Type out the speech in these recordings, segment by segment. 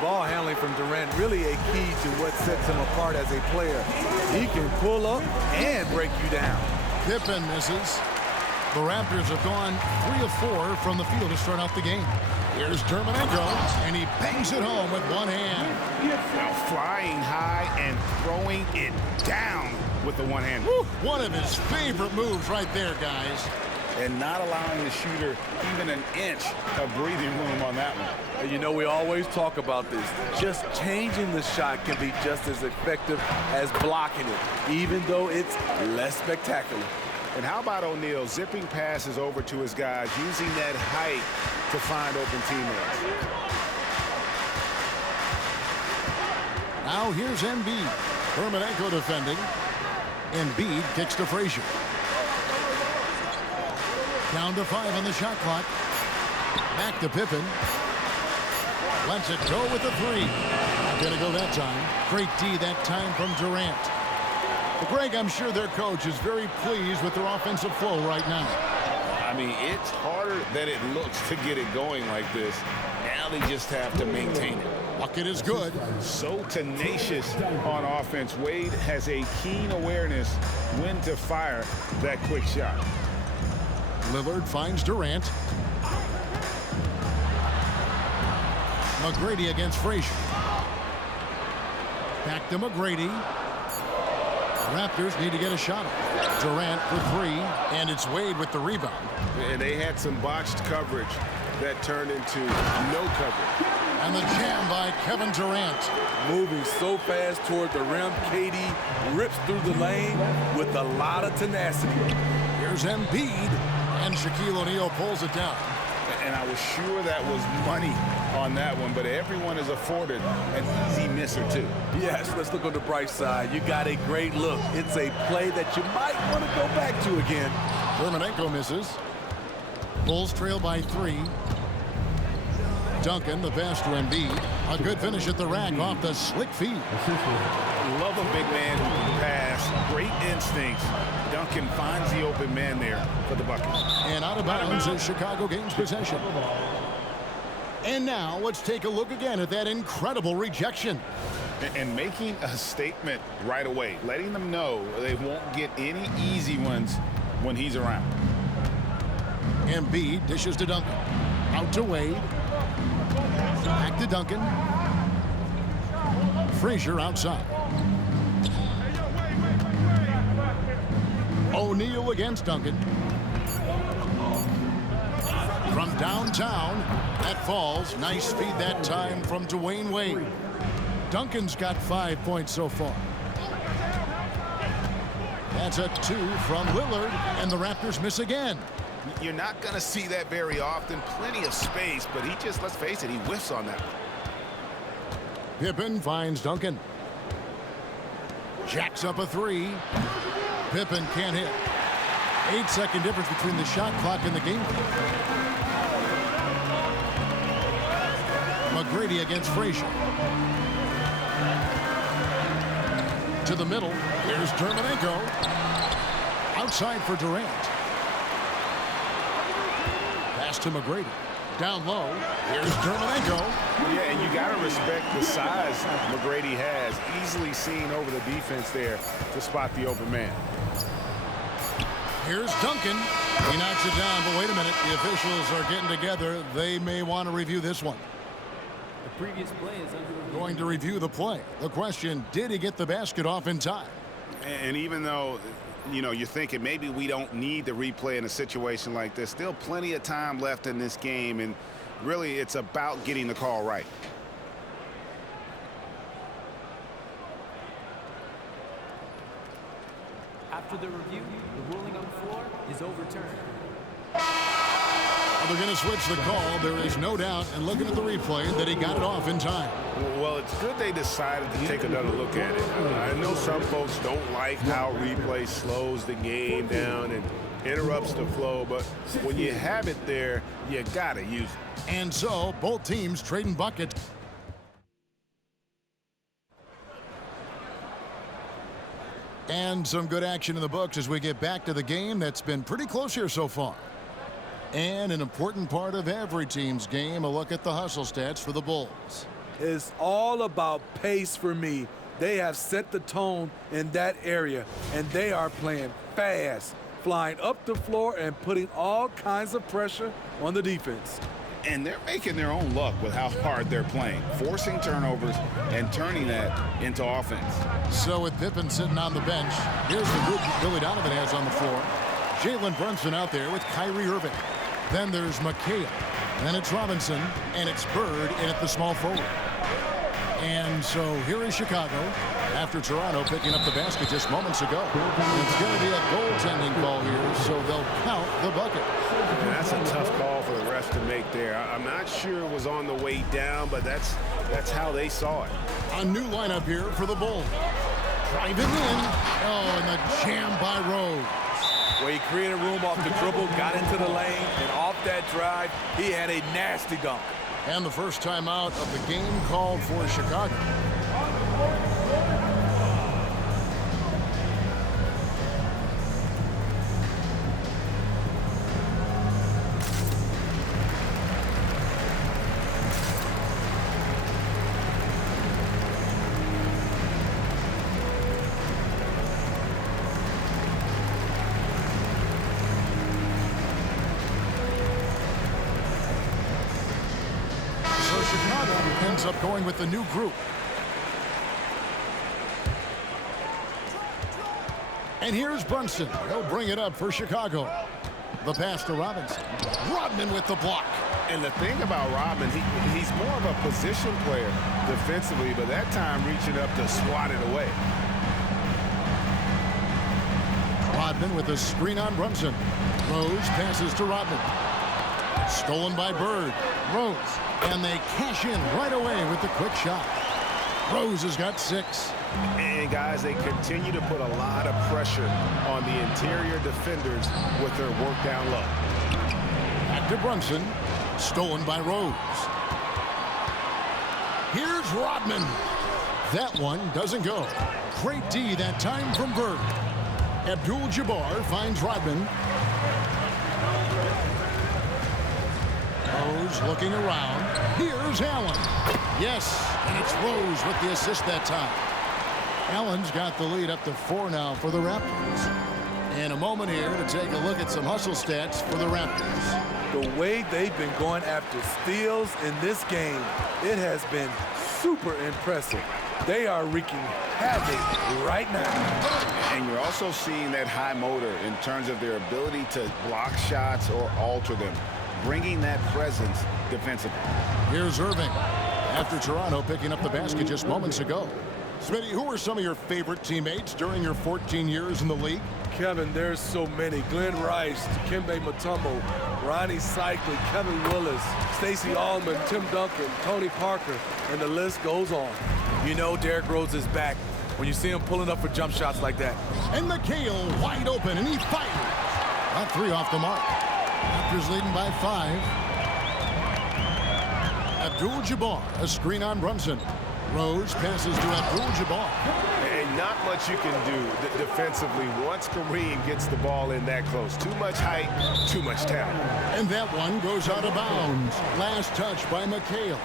ball handling from Durant really a key to what sets him apart as a player. He can pull up and break you down. Pippen misses. The Raptors have gone 3 of 4 from the field to start out the game. Here's Dermonenko, and he bangs it home with one hand. Now flying high and throwing it down with the one hand. Woo, one of his favorite moves right there, guys. And not allowing the shooter even an inch of breathing room on that one. You know, we always talk about this. Just changing the shot can be just as effective as blocking it, even though it's less spectacular. And how about O'Neal zipping passes over to his guys, using that height to find open teammates. Now here's Embiid. Dermonenko defending. Embiid kicks to Frazier. Down to 5 on the shot clock. Back to Pippen. Lets it go with the 3. Not going to go that time. Great D that time from Durant. But Greg, I'm sure their coach is very pleased with their offensive flow right now. I mean, it's harder than it looks to get it going like this. Now they just have to maintain it. Bucket is good. So tenacious on offense. Wade has a keen awareness when to fire that quick shot. Lillard finds Durant. McGrady against Frazier. Back to McGrady. Raptors need to get a shot off. Durant for 3, and it's Wade with the rebound. And they had some botched coverage that turned into no coverage. And the jam by Kevin Durant. Moving so fast toward the rim, KD rips through the lane with a lot of tenacity. Here's Embiid, and Shaquille O'Neal pulls it down. And I was sure that was money on that one, but everyone is afforded an easy misser too. Yes, let's look on the bright side. You got a great look. It's a play that you might want to go back to again. Dermonenko misses. Bulls trail by 3. Duncan, the pass to Embiid. A good finish at the rack off the slick feed. Love a big man who can pass. Great instincts. Duncan finds the open man there for the bucket. And out of bounds as Chicago gains possession. And now let's take a look again at that incredible rejection. And making a statement right away, letting them know they won't get any easy ones when he's around. Embiid dishes to Duncan. Out to Wade. Back to Duncan. Frazier outside. O'Neal against Duncan. From downtown, that falls. Nice feed that time from Dwayne Wade. Duncan's got 5 points so far. That's a 2 from Lillard, and the Raptors miss again. You're not going to see that very often. Plenty of space, but he just, let's face it, he whiffs on that one. Pippen finds Duncan. Jacks up a 3. Pippen can't hit. 8-second difference between the shot clock and the game clock. McGrady against Frazier. To the middle. Here's Dermonenko. Outside for Durant. Pass to McGrady. Down low. Here's Dermonenko. Yeah, and you got to respect the size McGrady has. Easily seen over the defense there to spot the open man. Here's Duncan. He knocks it down, but wait a minute. The officials are getting together. They may want to review this one. The previous play is under review. Going to review the play. The question, did he get the basket off in time? And even though, you know, you're thinking maybe we don't need the replay in a situation like this, still plenty of time left in this game, and really it's about getting the call right. After the review, the ruling on the floor is overturned. They're going to switch the call. There is no doubt, and looking at the replay, that he got it off in time. Well, it's good they decided to take another look at it. I know some folks don't like how replay slows the game down and interrupts the flow, but when you have it there, you got to use it. And so, both teams trading buckets. And some good action in the books as we get back to the game that's been pretty close here so far. And an important part of every team's game, a look at the hustle stats for the Bulls. is all about pace for me. They have set the tone in that area, and they are playing fast, flying up the floor and putting all kinds of pressure on the defense. And they're making their own luck with how hard they're playing, forcing turnovers and turning that into offense. So with Pippen sitting on the bench, here's the group Billy Donovan has on the floor. Jalen Brunson out there with Kyrie Irving. Then there's McHale. Then it's Robinson, and it's Bird in at the small forward. And so here is Chicago after Toronto picking up the basket just moments ago. It's going to be a goaltending call here, so they'll count the bucket. And that's a tough call for the refs to make there. I'm not sure it was on the way down, but that's how they saw it. A new lineup here for the Bulls. Driving in. Oh, and the jam by Rose. Where he created room off the dribble, got into the lane, and off that drive, he had a nasty dunk. And the first timeout of the game called for Chicago. Ends up going with the new group. And here's Brunson. He'll bring it up for Chicago. The pass to Robinson. Rodman with the block. And the thing about Rodman, he's more of a position player defensively, but that time reaching up to swat it away. Rodman with a screen on Brunson. Rose passes to Rodman. Stolen by Bird. Rose. And they cash in right away with the quick shot. Rose has got 6. And guys, they continue to put a lot of pressure on the interior defenders with their work down low. Back to Brunson. Stolen by Rose. Here's Rodman. That one doesn't go. Great D that time from Bird. Abdul-Jabbar finds Rodman. Rose looking around. Here's Allen. Yes, and it's Rose with the assist that time. Allen's got the lead up to 4 now for the Raptors. In a moment here to take a look at some hustle stats for the Raptors. The way they've been going after steals in this game, it has been super impressive. They are wreaking havoc right now. And you're also seeing that high motor in terms of their ability to block shots or alter them, bringing that presence defensively. Here's Irving after Toronto picking up the basket just moments ago. Smitty, who are some of your favorite teammates during your 14 years in the league? Kevin, there's so many. Glenn Rice, Dikembe Mutombo, Ronnie Cycli, Kevin Willis, Stacey Allman, Tim Duncan, Tony Parker, and the list goes on. You know Derrick Rose is back when you see him pulling up for jump shots like that. And McHale wide open, and he fires. Not 3 off the mark. Raptors leading by 5. Abdul-Jabbar, a screen on Brunson. Rose passes to Abdul-Jabbar. And not much you can do defensively once Kareem gets the ball in that close. Too much height, too much talent. And that one goes out of bounds. Last touch by McHale.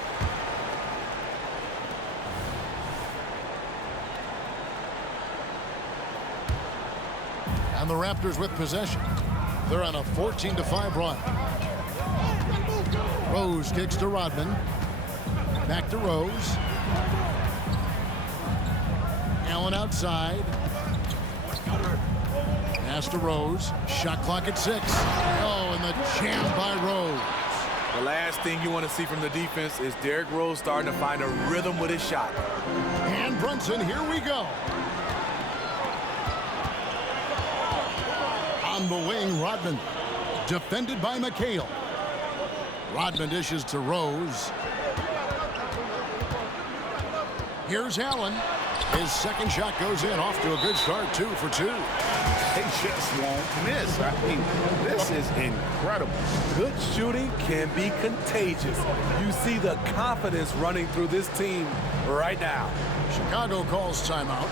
And the Raptors with possession. They're on a 14-5 run. Rose kicks to Rodman. Back to Rose. Allen outside. Pass to Rose. Shot clock at 6. Oh, and the jam by Rose. The last thing you want to see from the defense is Derrick Rose starting to find a rhythm with his shot. And Brunson, here we go. On the wing, Rodman. Defended by McHale. Rodman dishes to Rose. Here's Allen. His second shot goes in. Off to a good start, 2 for 2. They just won't miss. I mean, this is incredible. Good shooting can be contagious. You see the confidence running through this team right now. Chicago calls timeout.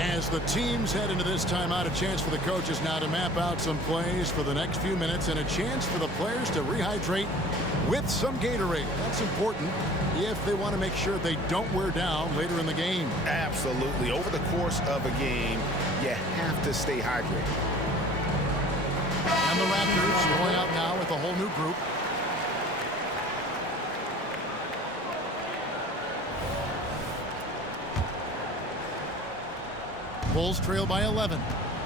As the teams head into this timeout, a chance for the coaches now to map out some plays for the next few minutes and a chance for the players to rehydrate with some Gatorade. That's important. if they want to make sure they don't wear down later in the game. Absolutely. Over the course of a game, you have to stay hydrated. And the Raptors going out now with a whole new group. Bulls trail by 11.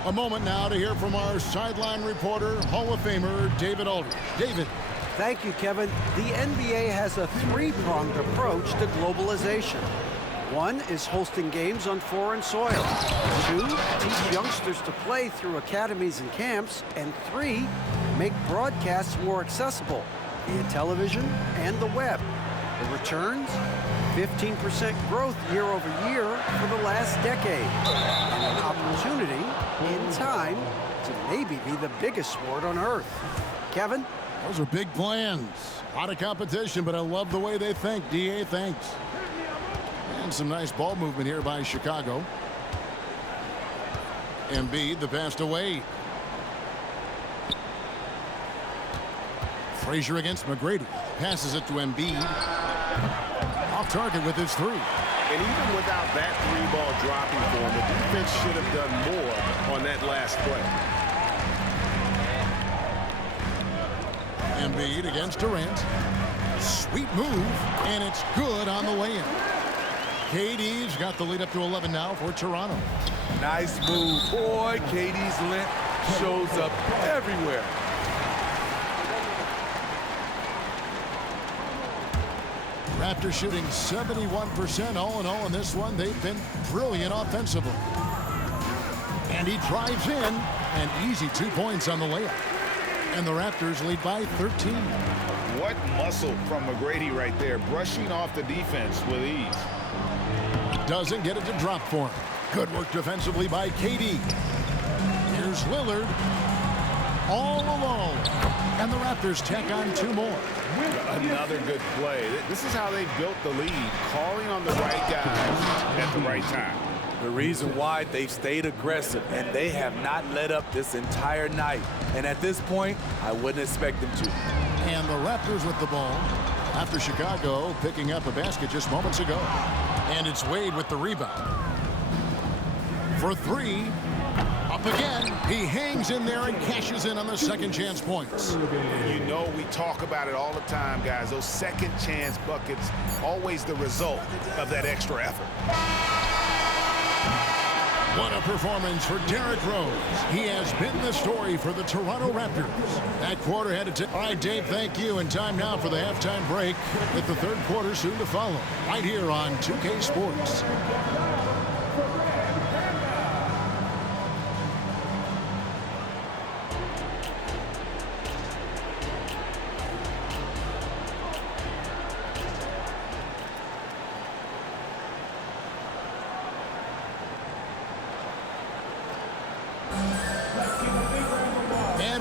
A moment now to hear from our sideline reporter, Hall of Famer David Aldridge. David. Thank you, Kevin. The NBA has a three-pronged approach to globalization. One is hosting games on foreign soil. Two, teach youngsters to play through academies and camps. And three, make broadcasts more accessible via television and the web. The returns? 15% growth year over year for the last decade. And an opportunity, in time, to maybe be the biggest sport on earth. Kevin? Those are big plans. A lot of competition, but I love the way they think. D.A., thanks. And some nice ball movement here by Chicago. Embiid, the pass to Wade. Frazier against McGrady. Passes it to Embiid. Off target with his three. And even without that three-ball dropping for him, the defense should have done more on that last play. Embiid against Durant. Sweet move, and it's good on the way-in. KD's got the lead up to 11 now for Toronto. Nice move. Boy, KD's length shows up everywhere. Raptors shooting 71% all in all in this one. They've been brilliant offensively. And he drives in, and easy 2 points on the layup. And the Raptors lead by 13. What muscle from McGrady right there, brushing off the defense with ease. Doesn't get it to drop for him. Good work defensively by KD. Here's Lillard. All alone. And the Raptors tack on 2 more. Another good play. This is how they built the lead, calling on the right guys at the right time. The reason why they've stayed aggressive, and they have not let up this entire night. And at this point, I wouldn't expect them to. And the Raptors with the ball after Chicago picking up a basket just moments ago. And it's Wade with the rebound. For 3. Up again. He hangs in there and cashes in on the second chance points. You know we talk about it all the time, guys. Those second chance buckets, always the result of that extra effort. What a performance for Derrick Rose. He has been the story for the Toronto Raptors. That quarter had to... All right, Dave, thank you. And time now for the halftime break with the third quarter soon to follow. Right here on 2K Sports.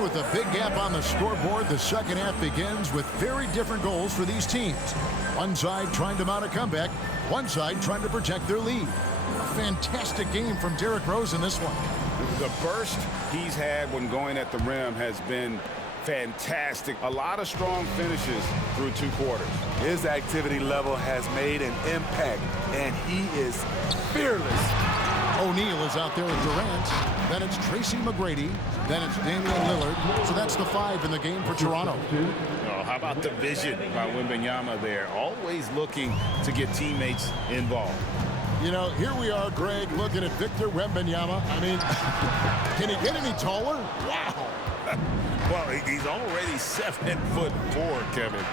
With a big gap on the scoreboard, the second half begins with very different goals for these teams. One side trying to mount a comeback, one side trying to protect their lead. A fantastic game from Derrick Rose in this one. The burst he's had when going at the rim has been fantastic. A lot of strong finishes through 2 quarters. His activity level has made an impact, and he is fearless. O'Neal is out there with Durant. Then it's Tracy McGrady. Then it's Damian Lillard. So that's the 5 in the game for Toronto. Oh, how about the vision by Wembanyama there? Always looking to get teammates involved. You know, here we are, Greg, looking at Victor Wembanyama. I mean, can he get any taller? Wow. Well, he's already 7'4", Kevin.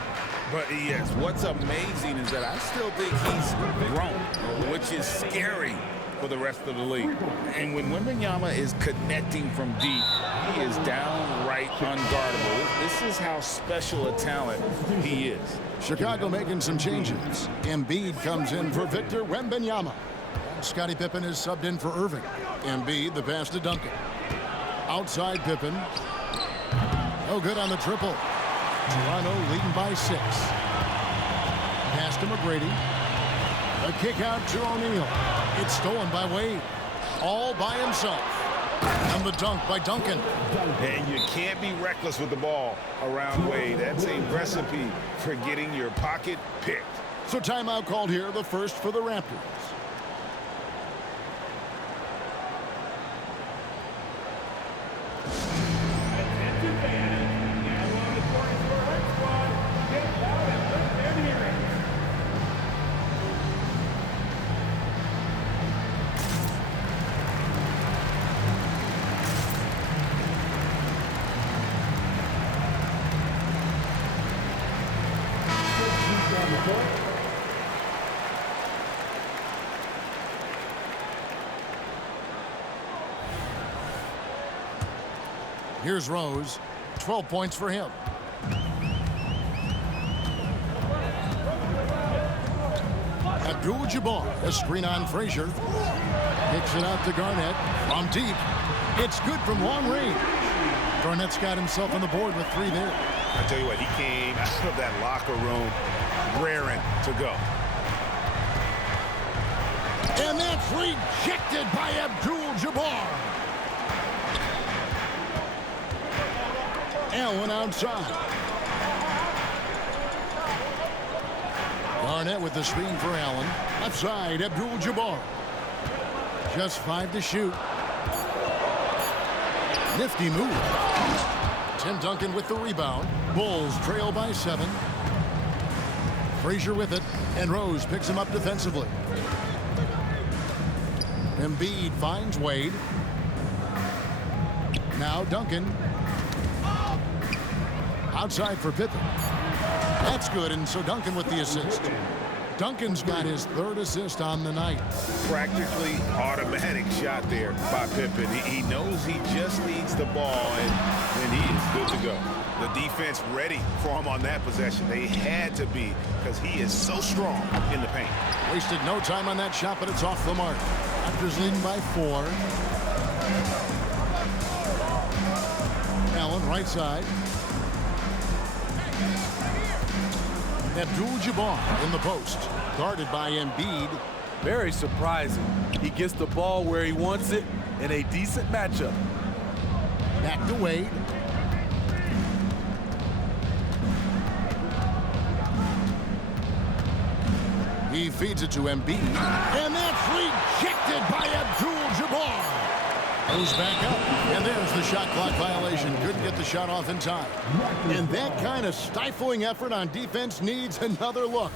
But yes, what's amazing is that I still think he's grown, which is scary for the rest of the league. And when Wembanyama is connecting from deep, he is downright unguardable. This is how special a talent he is. Chicago making some changes. Embiid comes in for Victor Wembanyama. Scottie Pippen is subbed in for Irving. Embiid, the pass to Duncan. Outside Pippen. No good on the triple. Toronto leading by 6. Pass to McGrady. A kick out to O'Neal. It's stolen by Wade. All by himself. And the dunk by Duncan. And you can't be reckless with the ball around Wade. That's a recipe for getting your pocket picked. So timeout called here, the first for the Raptors. Here's Rose. 12 points for him. Abdul-Jabbar, a screen on Frazier. Kicks it out to Garnett from deep. It's good from long range. Garnett's got himself on the board with 3 there. I tell you what, he came out of that locker room raring to go. And that's rejected by Abdul-Jabbar. Allen outside. Garnett with the screen for Allen. Left side, Abdul-Jabbar. Just 5 to shoot. Nifty move. Tim Duncan with the rebound. Bulls trail by 7. Frazier with it, and Rose picks him up defensively. Embiid finds Wade. Now Duncan. Outside for Pippen. That's good, and so Duncan with the assist. Duncan's got his 3rd assist on the night. Practically automatic shot there by Pippen. He knows he just needs the ball, and he is good to go. The defense ready for him on that possession. They had to be, because he is so strong in the paint. Wasted no time on that shot, but it's off the mark. Raptors leading by 4. Allen right side. Abdul-Jabbar in the post, guarded by Embiid. Very surprising. He gets the ball where he wants it in a decent matchup. Back to Wade. He feeds it to Embiid. And that's rejected by Abdul-Jabbar. Goes back up, and there's the shot clock violation. Couldn't get the shot off in time. And that kind of stifling effort on defense needs another look.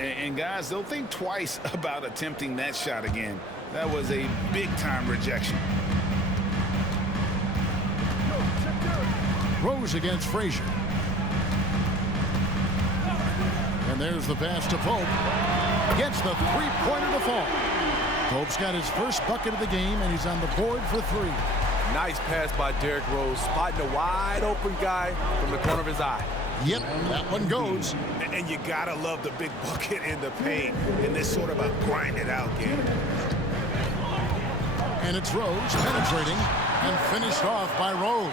And guys, they'll think twice about attempting that shot again. That was a big-time rejection. Rose against Frazier. And there's the pass to Pope. Gets the 3-pointer to fall. Pope's got his first bucket of the game, and he's on the board for 3. Nice pass by Derrick Rose, spotting a wide-open guy from the corner of his eye. Yep, that one goes. And you gotta love the big bucket in the paint in this sort of a grind-it-out game. And it's Rose penetrating and finished off by Rose.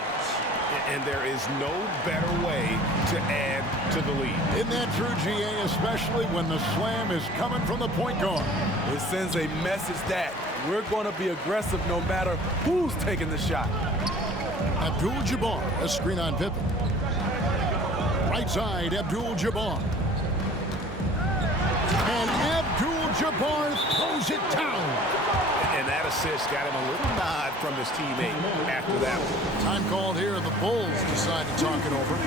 And there is no better way to add to the lead. Isn't that true, GA, especially when the slam is coming from the point guard? It sends a message that we're going to be aggressive no matter who's taking the shot. Abdul-Jabbar, a screen on Pippen. Right side, Abdul-Jabbar. And Abdul-Jabbar throws it down. And that assist got him a little nod from his teammate after that one. Time called here. The Bulls decide to talk it over.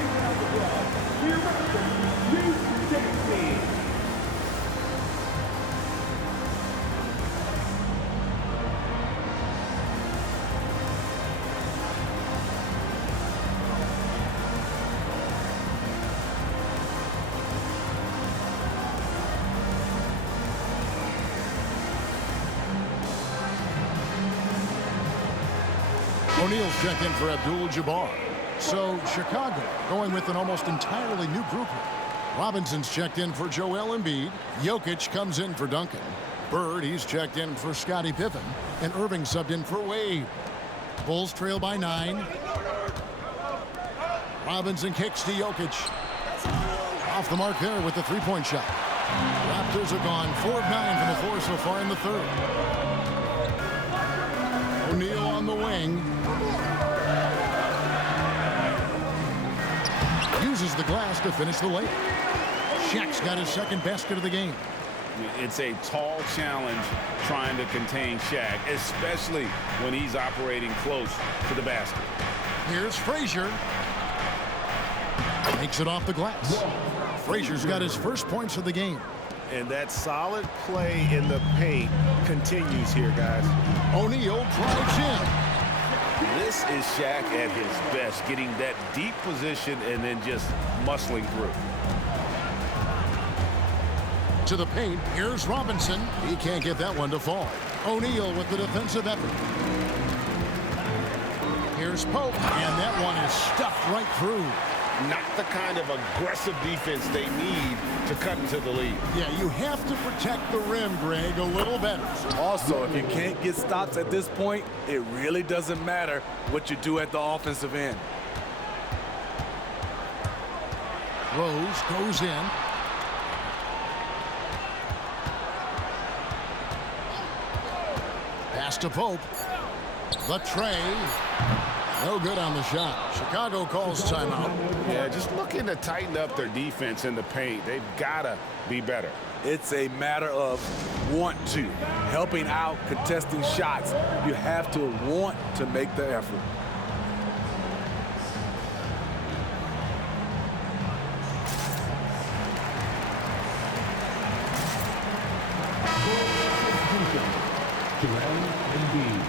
O'Neal's checked in for Abdul-Jabbar. So Chicago going with an almost entirely new group. Robinson's checked in for Joel Embiid. Jokic comes in for Duncan. Bird, he's checked in for Scottie Pippen. And Irving subbed in for Wade. Bulls trail by 9. Robinson kicks to Jokic. Off the mark there with the 3-point shot. Raptors are gone 4 of 9 from the floor so far in the 3rd. O'Neal on the wing. Uses the glass to finish the layup. Shaq's got his second basket of the game. It's a tall challenge trying to contain Shaq, especially when he's operating close to the basket. Here's Frazier. Makes it off the glass. Frazier's got his first points of the game. And that solid play in the paint continues here, guys. O'Neal drives in. This is Shaq at his best, getting that deep position and then just muscling through. To the paint, here's Robinson. He can't get that one to fall. O'Neal with the defensive effort. Here's Pope, and that one is stuffed right through. Not the kind of aggressive defense they need to cut into the lead. Yeah, you have to protect the rim, Greg, a little better. Also, if you can't get stops at this point, it really doesn't matter what you do at the offensive end. Rose goes in. Pass to Pope. The tray. No good on the shot. Chicago calls timeout. Yeah, just looking to tighten up their defense in the paint. They've got to be better. It's a matter of want to. Helping out, contesting shots. You have to want to make the effort. Joel Embiid,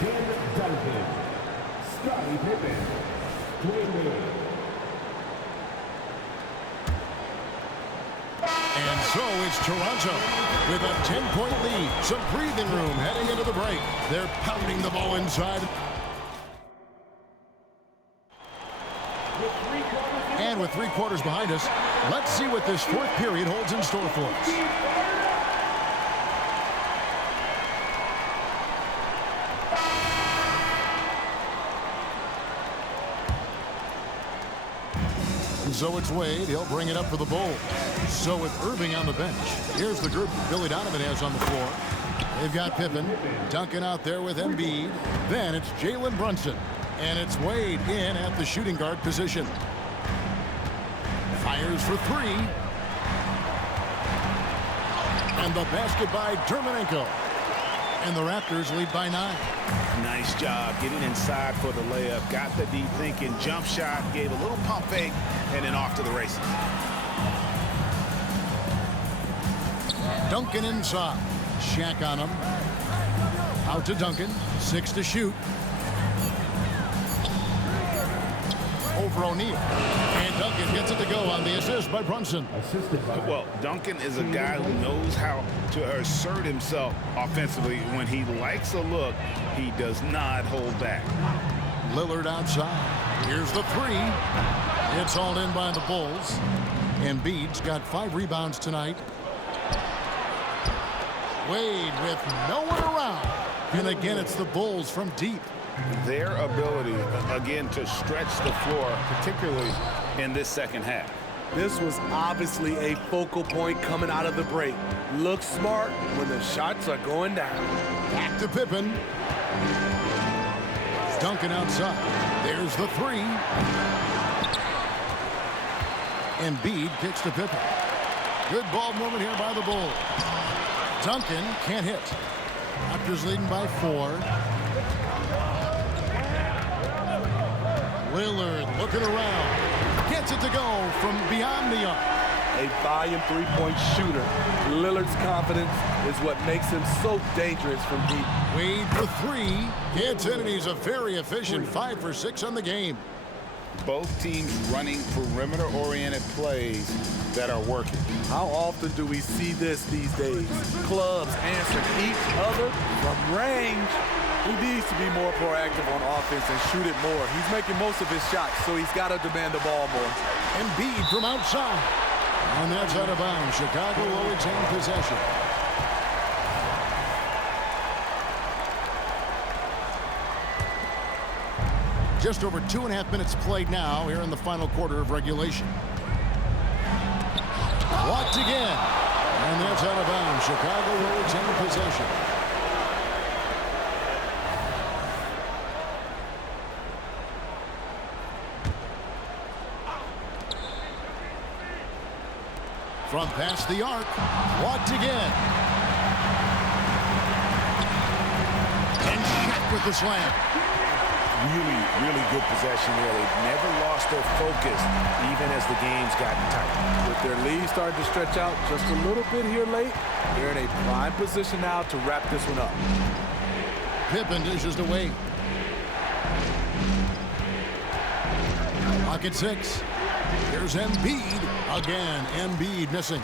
Tim Duncan, Scottie Pippen, Dwayne Wade. And so it's Toronto with a 10-point lead. Some breathing room heading into the break. They're pounding the ball inside. And with 3 quarters behind us, let's see what this fourth period holds in store for us. So it's Wade. He'll bring it up for the Bulls. So with Irving on the bench, here's the group Billy Donovan has on the floor. They've got Pippen, Duncan out there with Embiid. Then it's Jalen Brunson. And it's Wade in at the shooting guard position. Fires for 3. And the basket by Dermonenko. And the Raptors lead by 9. Nice job getting inside for the layup. Got the deep thinking jump shot, gave a little pump fake, and then off to the races. Duncan inside. Shaq on him. Out to Duncan. 6 to shoot. Over O'Neal. And Duncan gets it to go on the assist by Brunson. Well, Duncan is a guy who knows how to assert himself offensively. When he likes a look, he does not hold back. Lillard outside. Here's the 3. It's all in by the Bulls. Embiid's got 5 rebounds tonight. Wade with no one around. And again, it's the Bulls from deep. Their ability, again, to stretch the floor, particularly in this second half. This was obviously a focal point coming out of the break. Look smart when the shots are going down. Back to Pippen. Duncan outside. There's the 3. Embiid kicks to Pippen. Good ball movement here by the Bulls. Duncan can't hit. Raptors leading by 4. Lillard looking around. Gets it to go from beyond the arc. A volume 3-point shooter. Lillard's confidence is what makes him so dangerous from deep. Wade for 3. Gets in, and he's a very efficient 5 for 6 on the game. Both teams running perimeter-oriented plays that are working. How often do we see this these days? Clubs answer each other from range. He needs to be more proactive on offense and shoot it more. He's making most of his shots, so he's got to demand the ball more. Embiid from outside. And that's out of bounds. Chicago will retain possession. Just over 2.5 minutes played now here in the final quarter of regulation. Blocked again. And that's out of bounds. Chicago will retain possession. From past the arc. Walked again. And shot with the slam. Really good possession there. They've never lost their focus, even as the game's gotten tight. With their lead starting to stretch out just a little bit here late, they're in a prime position now to wrap this one up. Pippen dishes to Wade. Pocket 6. Here's Embiid. Again, Embiid missing.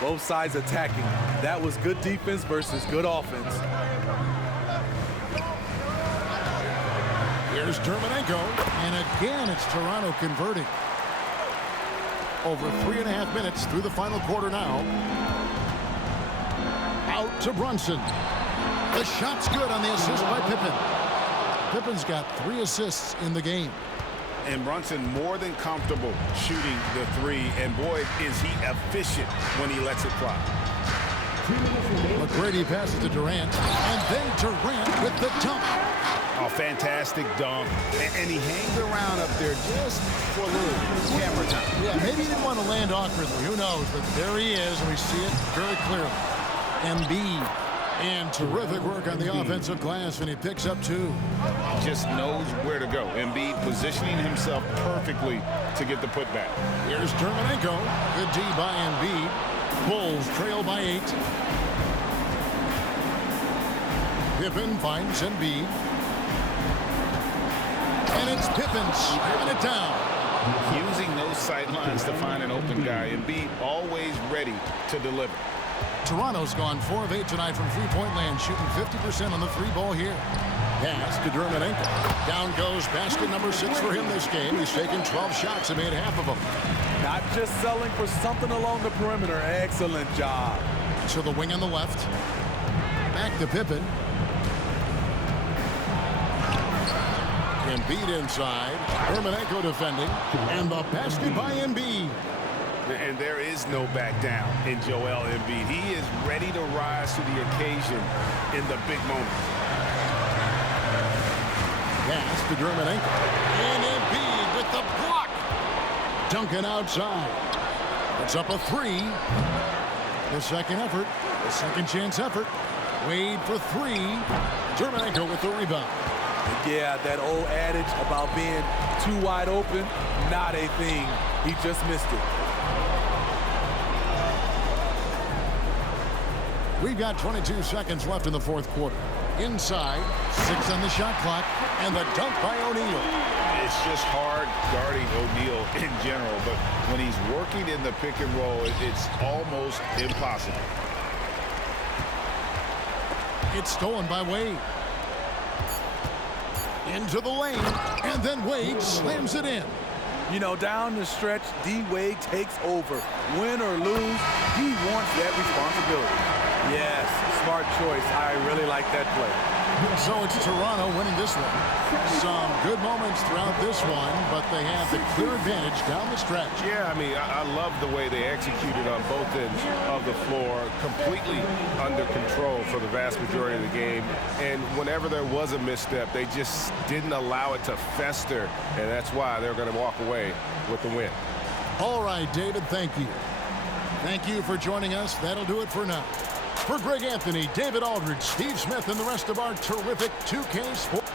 Both sides attacking. That was good defense versus good offense. Here's Dermonenko, and again it's Toronto converting. Over 3.5 minutes through the final quarter now. Out to Brunson. The shot's good on the assist by Pippen. Pippen's got 3 assists in the game. And Brunson more than comfortable shooting the 3, and boy, is he efficient when he lets it fly. McGrady passes to Durant, and then Durant with the dunk. A fantastic dunk, and he hangs around up there just for a little camera time. Yeah, maybe he didn't want to land awkwardly. Who knows? But there he is, and we see it very clearly. Embiid, and terrific work on the offensive glass, and he picks up 2. Just knows where to go. Embiid positioning himself perfectly to get the putback. Here's Dermonenko. Good D by Embiid. Bulls trail by 8. Pippen finds Embiid. And it's Pippen slamming it down. Using those sidelines to find an open guy. Embiid always ready to deliver. Toronto's gone 4 of 8 tonight from three-point land, shooting 50% on the 3-ball here. Pass to Dermonenko. Down goes basket number 6 for him this game. He's taken 12 shots and made half of them. Not just selling for something along the perimeter. Excellent job. To the wing on the left. Back to Pippen. Embiid inside. Dermonenko defending. And the basket by Embiid. And there is no back down in Joel Embiid. He is ready to rise to the occasion in the big moments. Pass to Dermonenko. And Embiid with the block. Duncan outside. It's up a 3. The second effort. The second chance effort. Wade for 3. Dermonenko with the rebound. Yeah, that old adage about being too wide open, not a thing. He just missed it. We've got 22 seconds left in the fourth quarter. Inside, 6 on the shot clock, and the dunk by O'Neal. It's just hard guarding O'Neal in general, but when he's working in the pick and roll, it's almost impossible. It's stolen by Wade. Into the lane, and then Wade slams it in. You know, down the stretch, D-Wade takes over. Win or lose, he wants that responsibility. Yes, smart choice. I really like that play. So it's Toronto winning this one. Some good moments throughout this one, but they have the clear advantage down the stretch. Yeah, I mean, I love the way they executed on both ends of the floor, completely under control for the vast majority of the game. And whenever there was a misstep, they just didn't allow it to fester, and that's why they're going to walk away with the win. All right, David, thank you. Thank you for joining us. That'll do it for now. For Greg Anthony, David Aldridge, Steve Smith, and the rest of our terrific 2K Sports.